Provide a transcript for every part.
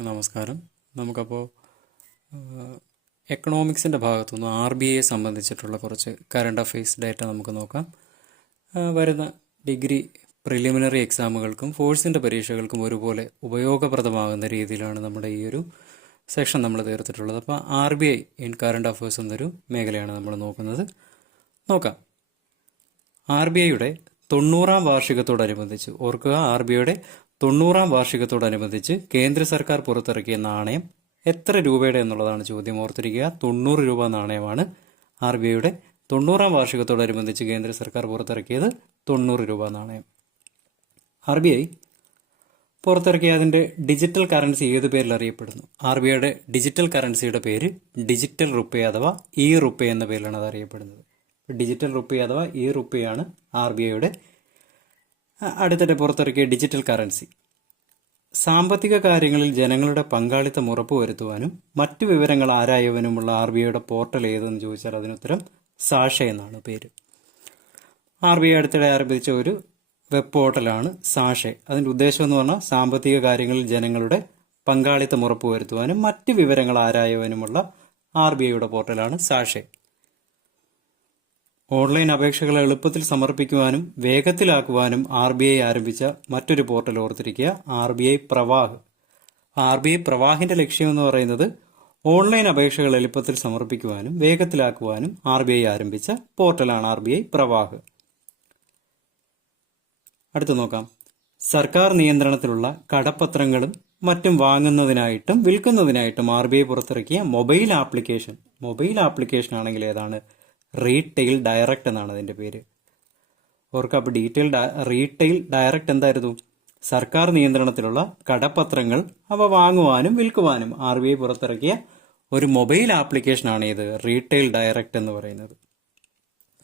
നമസ്കാരം. നമുക്കപ്പോൾ എക്കണോമിക്സിൻ്റെ ഭാഗത്തുനിന്ന് RBIയെ സംബന്ധിച്ചിട്ടുള്ള കുറച്ച് കറണ്ട് അഫെയർസ് ഡേറ്റ നമുക്ക് നോക്കാം. വരുന്ന ഡിഗ്രി പ്രിലിമിനറി എക്സാമുകൾക്കും ഫോഴ്സിൻ്റെ പരീക്ഷകൾക്കും ഒരുപോലെ ഉപയോഗപ്രദമാകുന്ന രീതിയിലാണ് നമ്മുടെ ഈ ഒരു സെക്ഷൻ നമ്മൾ തീർത്തിട്ടുള്ളത്. അപ്പോൾ RBI ഇൻ കറണ്ട് അഫെയർസ് എന്നൊരു മേഖലയാണ് നമ്മൾ നോക്കാം. RBIയുടെ 90-ാം വാർഷികത്തോടനുബന്ധിച്ച് ഓർക്കുക, RBIയുടെ 90-ാം വാർഷികത്തോടനുബന്ധിച്ച് കേന്ദ്ര സർക്കാർ പുറത്തിറക്കിയ നാണയം എത്ര രൂപയുടെ എന്നുള്ളതാണ് ചോദ്യം. ഓർത്തിരിക്കുക, 90 രൂപ നാണയമാണ് RBIയുടെ 90-ാം വാർഷികത്തോടനുബന്ധിച്ച് കേന്ദ്ര സർക്കാർ പുറത്തിറക്കിയത് 90 രൂപ നാണയം. RBI പുറത്തിറക്കിയ അതിൻ്റെ ഡിജിറ്റൽ കറൻസി ഏത് പേരിൽ അറിയപ്പെടുന്നു? RBIയുടെ ഡിജിറ്റൽ കറൻസിയുടെ പേര് ഡിജിറ്റൽ റുപ്പേ അഥവാ ഇ റുപ്പേ എന്ന പേരിലാണ് അത് അറിയപ്പെടുന്നത്. ഡിജിറ്റൽ റുപ്പേ അഥവാ ഇ റുപ്പേയാണ് RBIയുടെ അടുത്തിടെ പുറത്തിറക്കിയ ഡിജിറ്റൽ കറൻസി. സാമ്പത്തിക കാര്യങ്ങളിൽ ജനങ്ങളുടെ പങ്കാളിത്തം ഉറപ്പുവരുത്തുവാനും മറ്റു വിവരങ്ങൾ ആരായവനുമുള്ള RBIയുടെ പോർട്ടൽ ഏതെന്ന് ചോദിച്ചാൽ അതിനുത്തരം സാഷ എന്നാണ് പേര്. RBI അടുത്തിടെ ആരംഭിച്ച ഒരു വെബ് പോർട്ടലാണ് സാഷ. അതിൻ്റെ ഉദ്ദേശം എന്ന് പറഞ്ഞാൽ സാമ്പത്തിക കാര്യങ്ങളിൽ ജനങ്ങളുടെ പങ്കാളിത്തം ഉറപ്പുവരുത്തുവാനും മറ്റു വിവരങ്ങൾ ആരായവനുമുള്ള RBIയുടെ പോർട്ടലാണ് സാഷ. ഓൺലൈൻ അപേക്ഷകൾ എളുപ്പത്തിൽ സമർപ്പിക്കുവാനും വേഗത്തിലാക്കുവാനും RBI ആരംഭിച്ച മറ്റൊരു പോർട്ടൽ ഓർത്തിരിക്കുക, RBI പ്രവാഹ്. RBI പ്രവാഹിന്റെ ലക്ഷ്യം എന്ന് പറയുന്നത് ഓൺലൈൻ അപേക്ഷകൾ എളുപ്പത്തിൽ സമർപ്പിക്കുവാനും വേഗത്തിലാക്കുവാനും RBI ആരംഭിച്ച പോർട്ടലാണ് RBI പ്രവാഹ്. അടുത്ത് നോക്കാം. സർക്കാർ നിയന്ത്രണത്തിലുള്ള കടപ്പത്രങ്ങളും മറ്റും വാങ്ങുന്നതിനായിട്ടും വിൽക്കുന്നതിനായിട്ടും RBI പുറത്തിറക്കിയ മൊബൈൽ ആപ്ലിക്കേഷൻ ആണെങ്കിൽ ഏതാണ്? റീറ്റെയിൽ ഡയറക്റ്റ് എന്നാണ് അതിൻ്റെ പേര്. ഓർക്കുക, അപ്പോൾ റീറ്റെയിൽ ഡയറക്റ്റ് എന്തായിരുന്നു? സർക്കാർ നിയന്ത്രണത്തിലുള്ള കടപ്പത്രങ്ങൾ അവ വാങ്ങുവാനും വിൽക്കുവാനും RBI പുറത്തിറക്കിയ ഒരു മൊബൈൽ ആപ്ലിക്കേഷനാണ് ഇത് റീറ്റെയിൽ ഡയറക്റ്റ് എന്ന് പറയുന്നത്.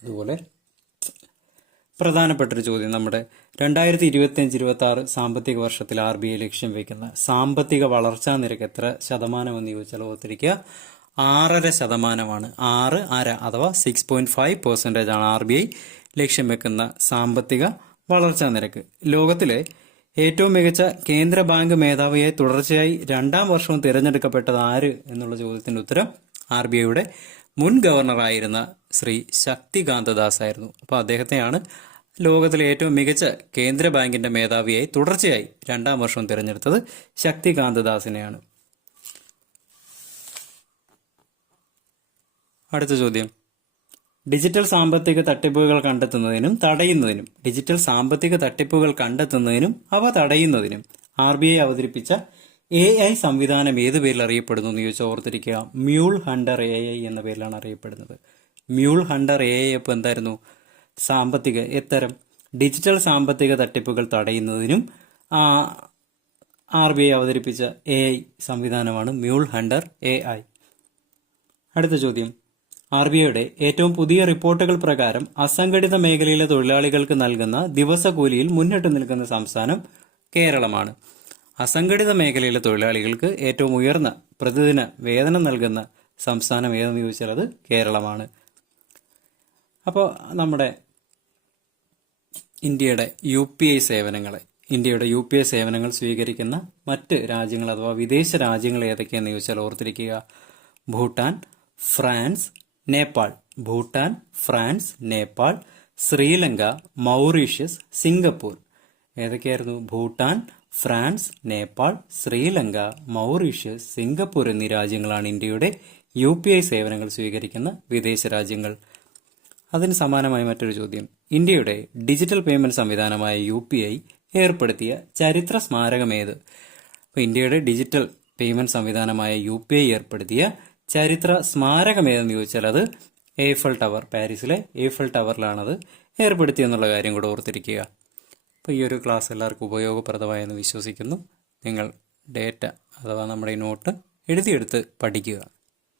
അതുപോലെ പ്രധാനപ്പെട്ടൊരു ചോദ്യം, നമ്മുടെ 2025-26 സാമ്പത്തിക വർഷത്തിൽ RBI ലക്ഷ്യം വയ്ക്കുന്ന സാമ്പത്തിക വളർച്ചാ നിരക്ക് എത്ര ശതമാനമെന്ന് ചോദിച്ചാൽ ഓർത്തിരിക്കുക, 6.5%. 6.5 അഥവാ 6.5% ആണ് RBI ലക്ഷ്യം വെക്കുന്ന സാമ്പത്തിക വളർച്ചാ നിരക്ക്. ലോകത്തിലെ ഏറ്റവും മികച്ച കേന്ദ്ര ബാങ്ക് മേധാവിയായി തുടർച്ചയായി 2ാം വർഷവും തിരഞ്ഞെടുക്കപ്പെട്ടത് ആര് എന്നുള്ള ചോദ്യത്തിന്റെ ഉത്തരം RBIയുടെ മുൻ ഗവർണറായിരുന്ന ശ്രീ ശക്തികാന്ത ദാസ് ആയിരുന്നു. അപ്പോൾ അദ്ദേഹത്തെയാണ് ലോകത്തിലെ ഏറ്റവും മികച്ച കേന്ദ്ര ബാങ്കിന്റെ മേധാവിയായി തുടർച്ചയായി 2ാം വർഷവും തിരഞ്ഞെടുത്തത് ശക്തികാന്ത ദാസിനെയാണ്. അടുത്ത ചോദ്യം, ഡിജിറ്റൽ സാമ്പത്തിക തട്ടിപ്പുകൾ കണ്ടെത്തുന്നതിനും അവ തടയുന്നതിനും RBI അവതരിപ്പിച്ച AI സംവിധാനം ഏത് പേരിൽ അറിയപ്പെടുന്നു എന്ന് ചോദിച്ചാൽ ഓർത്തിരിക്കുക, മ്യൂൾ ഹണ്ടർ AI എന്ന പേരിലാണ് അറിയപ്പെടുന്നത്. മ്യൂൾ ഹണ്ടർ AI അപ്പോൾ എന്തായിരുന്നു? ഡിജിറ്റൽ സാമ്പത്തിക തട്ടിപ്പുകൾ തടയുന്നതിനും RBI അവതരിപ്പിച്ച AI സംവിധാനമാണ് മ്യൂൾ ഹണ്ടർ AI. അടുത്ത ചോദ്യം, RBIയുടെ ഏറ്റവും പുതിയ റിപ്പോർട്ടുകൾ പ്രകാരം അസംഘടിത മേഖലയിലെ തൊഴിലാളികൾക്ക് നൽകുന്ന ദിവസക്കൂലിയിൽ മുന്നിട്ട് നിൽക്കുന്ന സംസ്ഥാനം കേരളമാണ്. അസംഘടിത മേഖലയിലെ തൊഴിലാളികൾക്ക് ഏറ്റവും ഉയർന്ന പ്രതിദിന വേതനം നൽകുന്ന സംസ്ഥാനം ഏതെന്ന് ചോദിച്ചാൽ അത് കേരളമാണ്. അപ്പോൾ നമ്മുടെ ഇന്ത്യയുടെ UPI സേവനങ്ങൾ സ്വീകരിക്കുന്ന മറ്റ് രാജ്യങ്ങൾ അഥവാ വിദേശ രാജ്യങ്ങൾ ഏതൊക്കെയാണെന്ന് ചോദിച്ചാൽ ഓർത്തിരിക്കുക, Bhutan, France, Nepal, Sri Lanka, Mauritius, Singapore. ഏതൊക്കെയായിരുന്നു? Bhutan, France, Nepal, Sri Lanka, Mauritius, Singapore എന്നീ രാജ്യങ്ങളാണ് ഇന്ത്യയുടെ UPI സേവനങ്ങൾ സ്വീകരിക്കുന്ന വിദേശ രാജ്യങ്ങൾ. അതിന് സമാനമായ മറ്റൊരു ചോദ്യം, ഇന്ത്യയുടെ ഡിജിറ്റൽ പേയ്മെന്റ് സംവിധാനമായ UPI ഏർപ്പെടുത്തിയ ചരിത്ര സ്മാരകം ഏത്? അപ്പോൾ ഇന്ത്യയുടെ ഡിജിറ്റൽ പേയ്മെന്റ് സംവിധാനമായ UPI ഏർപ്പെടുത്തിയ ചരിത്ര സ്മാരകം ഏതെന്ന് ചോദിച്ചാൽ അത് ഏഫൽ ടവർ, പാരീസിലെ ഏഫൽ ടവറിലാണത് ഏർപ്പെടുത്തിയെന്നുള്ള കാര്യം കൂടെ ഓർത്തിരിക്കുക. അപ്പോൾ ഈ ഒരു ക്ലാസ് എല്ലാവർക്കും ഉപയോഗപ്രദമായെന്ന് വിശ്വസിക്കുന്നു. നിങ്ങൾ ഡേറ്റ അഥവാ നമ്മുടെ ഈ നോട്ട് എഴുതിയെടുത്ത് പഠിക്കുക.